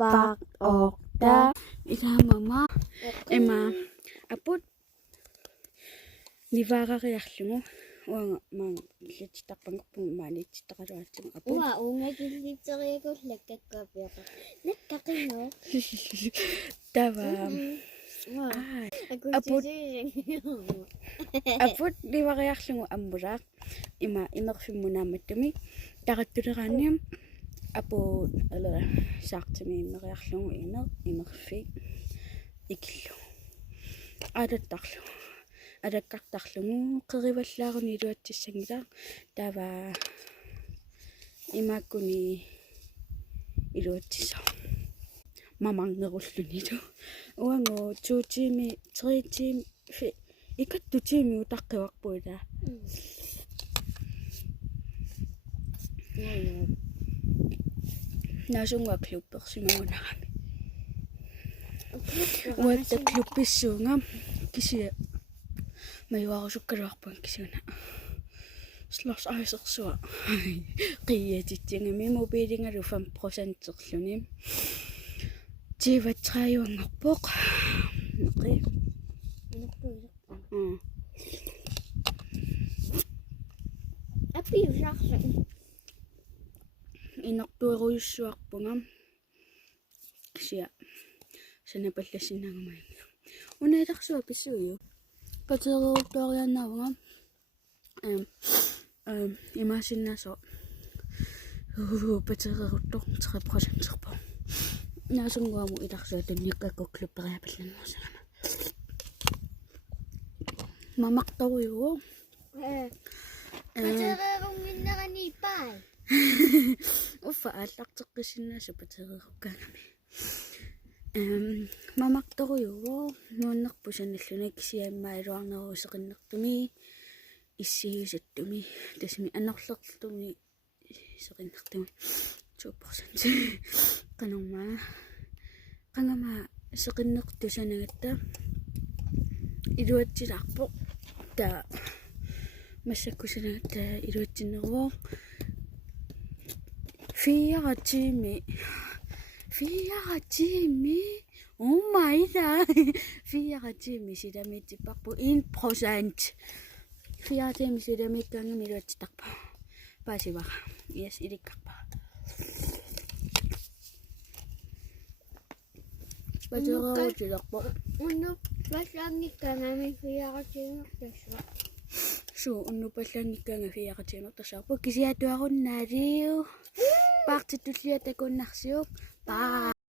bak okta ikamama ema aput nivaqariarlugu uanga maan litstarpanguppu maanitsittaqaluatsum aput uwa ungakillitseriakullakkakkaapiaqa nakkaqinoo tava aput nivaqariarlugu ammulaaq ima inerfimmunaammattumi taqattuleraaniam aput alera saartimi immeriarlugu inerfi ikillu adattarlu adakkartarlugu qerivallаарuni iluatsissangila tava imakkuni iluatsissa mamangerullunilu uangu 2 tiimi 3 tiimi ikattu tiimi utaqqiwarpuila naasungua kluppersimagunarami uatta kluppissuunga kisia mayuarusukkaluarpun kisiuna slås aisersua qiyyatittingami mobilingalu 5%erluni tiivattraayuanngorpoq neqi apiusarsa inertueruyussuarpunga kisia sanapallassinnagumainga unailarsua pissuiu pateereruttuariannaavunga imaasinnaso pateereruttor 3%erpo naasunguamu ilarsua tannikkakkukluperiapallannersagana mamaqtoruyugu pateererunginnerani pai uffa aallarteqqissinnasu pateererukkaangami mamaqtoruyugu nuunnerpu sanalluna kisiaimmaailuarneru seqinnertumi issiusattumi tasmi anerlertumi seqinnertumi 2% qangama seqinnertusanagatta iluatsilaarpo ta massakkusanagatta iluatsinneruo 4 tiimi oh my god 4 tiimi sidamitipparpu 1% 4 tiimi sidamikkaangami iluatsitarpa paasivara yes ilikkarpa pateererutilerpo unnu pallaangikkaangami 4 tiimertassua suu unnupallanngikkaanga 4 tiimertassarpu kisiatuarunnaaliu paartitulliatakunnarsiuq paa